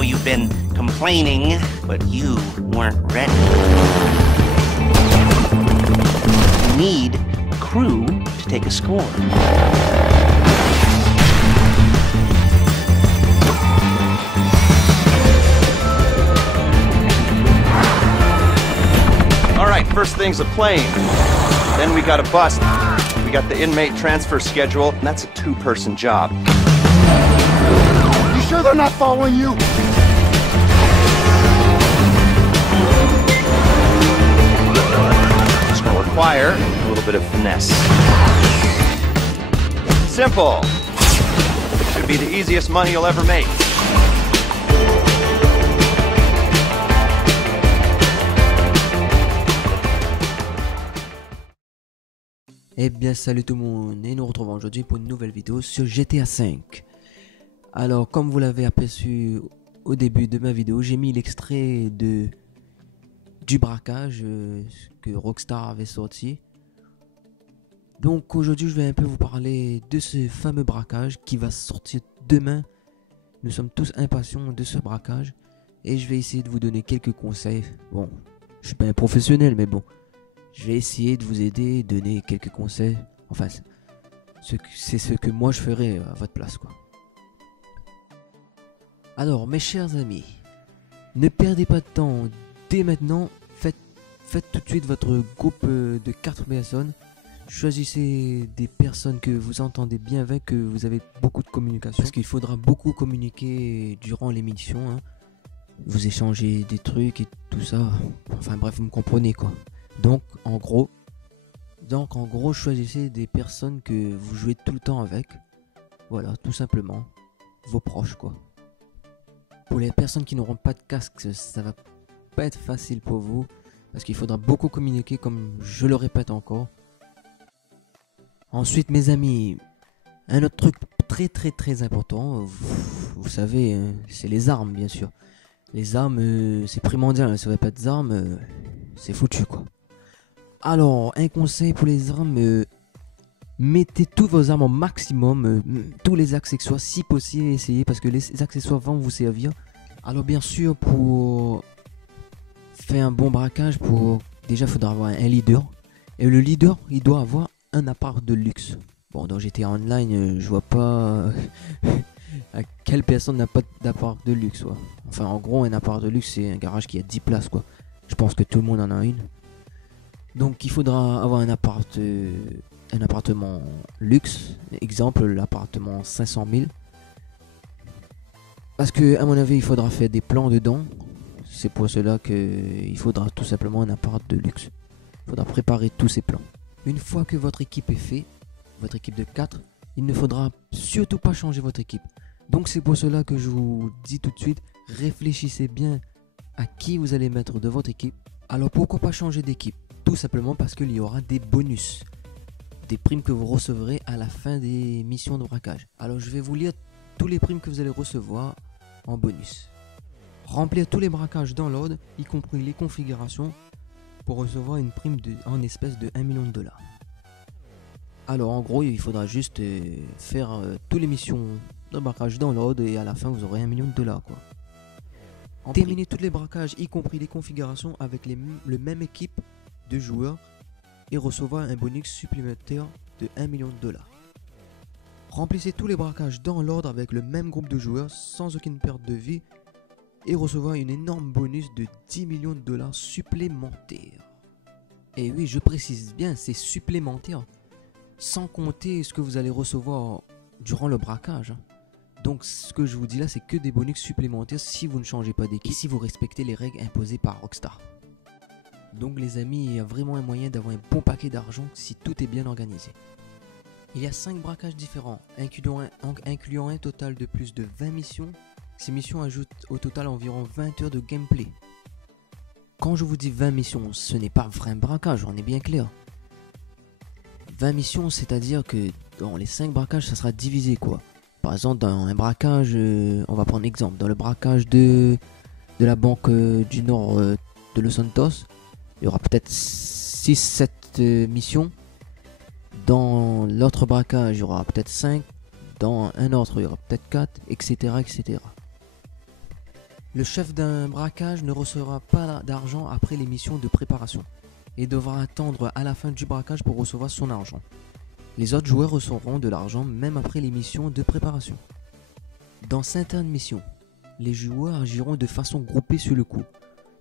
know you've been complaining, but you weren't ready. You need a crew to take a score. Alright, first thing's a plane. Then we got a bus. We got the inmate transfer schedule, and that's a two-person job. You sure they're not following you? It's gonna require a little bit of finesse. Simple. Should be the easiest money you'll ever make. Eh bien salut tout le monde et nous retrouvons aujourd'hui pour une nouvelle vidéo sur GTA V. Alors comme vous l'avez aperçu au début de ma vidéo, j'ai mis l'extrait du braquage que Rockstar avait sorti. Donc aujourd'hui je vais un peu vous parler de ce fameux braquage qui va sortir demain. Nous sommes tous impatients de ce braquage et je vais essayer de vous donner quelques conseils. Bon, je suis pas un professionnel mais bon. Je vais essayer de vous aider, donner quelques conseils. Enfin, c'est ce que moi je ferais à votre place, quoi. Alors, mes chers amis, ne perdez pas de temps. Dès maintenant, faites tout de suite votre groupe de 4 personnes. Choisissez des personnes que vous entendez bien avec, que vous avez beaucoup de communication. Parce qu'il faudra beaucoup communiquer durant l'émission. Hein. Vous échangez des trucs et tout ça. Enfin bref, vous me comprenez, quoi. Donc en gros, choisissez des personnes que vous jouez tout le temps avec. Voilà, tout simplement. Vos proches, quoi. Pour les personnes qui n'auront pas de casque, ça va pas être facile pour vous. Parce qu'il faudra beaucoup communiquer, comme je le répète encore. Ensuite, mes amis, un autre truc très important. Vous savez, c'est les armes, bien sûr. Les armes, c'est primordial. Si vous n'avez pas d'armes, c'est foutu, quoi. Alors, un conseil pour les armes, mettez toutes vos armes au maximum, tous les accessoires si possible, essayez parce que les accessoires vont vous servir. Alors bien sûr, pour faire un bon braquage, déjà il faudra avoir un leader. Et le leader, il doit avoir un appart de luxe. Bon, dans GTA Online, je vois pas à quelle personne n'a pas d'appart de luxe. Ouais. Enfin, en gros, un appart de luxe, c'est un garage qui a 10 places, quoi. Je pense que tout le monde en a une. Donc il faudra avoir un appartement luxe, exemple l'appartement 500 000. Parce que à mon avis il faudra faire des plans dedans. C'est pour cela qu'il faudra tout simplement un appart de luxe. Il faudra préparer tous ces plans. Une fois que votre équipe est faite, votre équipe de 4, il ne faudra surtout pas changer votre équipe. Donc c'est pour cela que je vous dis tout de suite, réfléchissez bien à qui vous allez mettre de votre équipe. Alors pourquoi pas changer d'équipe? Tout simplement parce qu'il y aura des bonus, des primes que vous recevrez à la fin des missions de braquage. Alors je vais vous lire tous les primes que vous allez recevoir en bonus. Remplir tous les braquages dans l'ordre, y compris les configurations, pour recevoir une prime en espèces de 1 million de dollars. Alors en gros il faudra juste faire toutes les missions de braquage dans l'ordre et à la fin vous aurez 1 million de dollars, quoi. Terminer tous les braquages, y compris les configurations avec le même équipe de joueurs et recevoir un bonus supplémentaire de 1 million de dollars. Remplissez tous les braquages dans l'ordre avec le même groupe de joueurs sans aucune perte de vie et recevoir une énorme bonus de 10 millions de dollars supplémentaires. Et oui, je précise bien, c'est supplémentaire, sans compter ce que vous allez recevoir durant le braquage. Donc ce que je vous dis là, c'est que des bonus supplémentaires si vous ne changez pas d'équipe, si vous respectez les règles imposées par Rockstar. Donc les amis, il y a vraiment un moyen d'avoir un bon paquet d'argent si tout est bien organisé. Il y a 5 braquages différents, incluant un total de plus de 20 missions. Ces missions ajoutent au total environ 20 heures de gameplay. Quand je vous dis 20 missions, ce n'est pas vrai braquage, on est bien clair. 20 missions, c'est-à-dire que dans les 5 braquages, ça sera divisé, quoi. Par exemple, dans un braquage, on va prendre exemple, dans le braquage de la banque du Nord de Los Santos, il y aura peut-être 6-7 missions. Dans l'autre braquage, il y aura peut-être 5. Dans un autre, il y aura peut-être 4, etc., etc. Le chef d'un braquage ne recevra pas d'argent après les missions de préparation et devra attendre à la fin du braquage pour recevoir son argent. Les autres joueurs recevront de l'argent même après les missions de préparation. Dans certaines missions, les joueurs agiront de façon groupée sur le coup.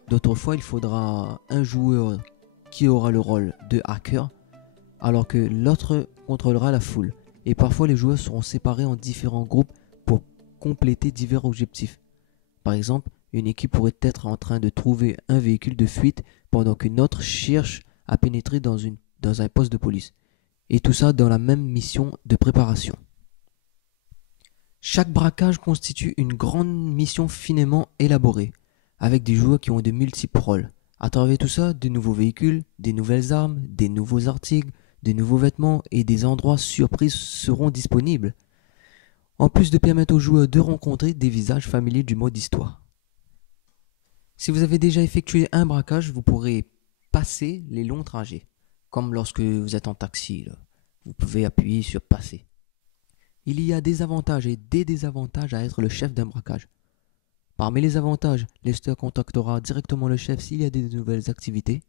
D'autres fois, il faudra un joueur qui aura le rôle de hacker, alors que l'autre contrôlera la foule. Et parfois, les joueurs seront séparés en différents groupes pour compléter divers objectifs. Par exemple, une équipe pourrait être en train de trouver un véhicule de fuite pendant qu'une autre cherche à pénétrer dans un poste de police. Et tout ça dans la même mission de préparation. Chaque braquage constitue une grande mission finement élaborée, avec des joueurs qui ont de multiples rôles. À travers tout ça, de nouveaux véhicules, des nouvelles armes, des nouveaux articles, des nouveaux vêtements et des endroits surprises seront disponibles, en plus de permettre aux joueurs de rencontrer des visages familiers du mode histoire. Si vous avez déjà effectué un braquage, vous pourrez passer les longs trajets, comme lorsque vous êtes en taxi, là. Vous pouvez appuyer sur passer. Il y a des avantages et des désavantages à être le chef d'un braquage. Parmi les avantages, Lester contactera directement le chef s'il y a des nouvelles activités,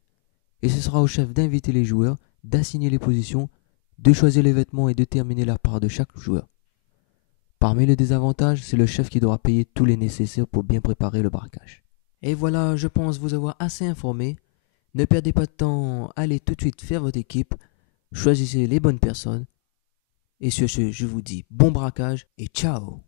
et ce sera au chef d'inviter les joueurs, d'assigner les positions, de choisir les vêtements et de terminer la part de chaque joueur. Parmi les désavantages, c'est le chef qui devra payer tous les nécessaires pour bien préparer le braquage. Et voilà, je pense vous avoir assez informé. Ne perdez pas de temps, allez tout de suite faire votre équipe, choisissez les bonnes personnes. Et sur ce, je vous dis bon braquage et ciao!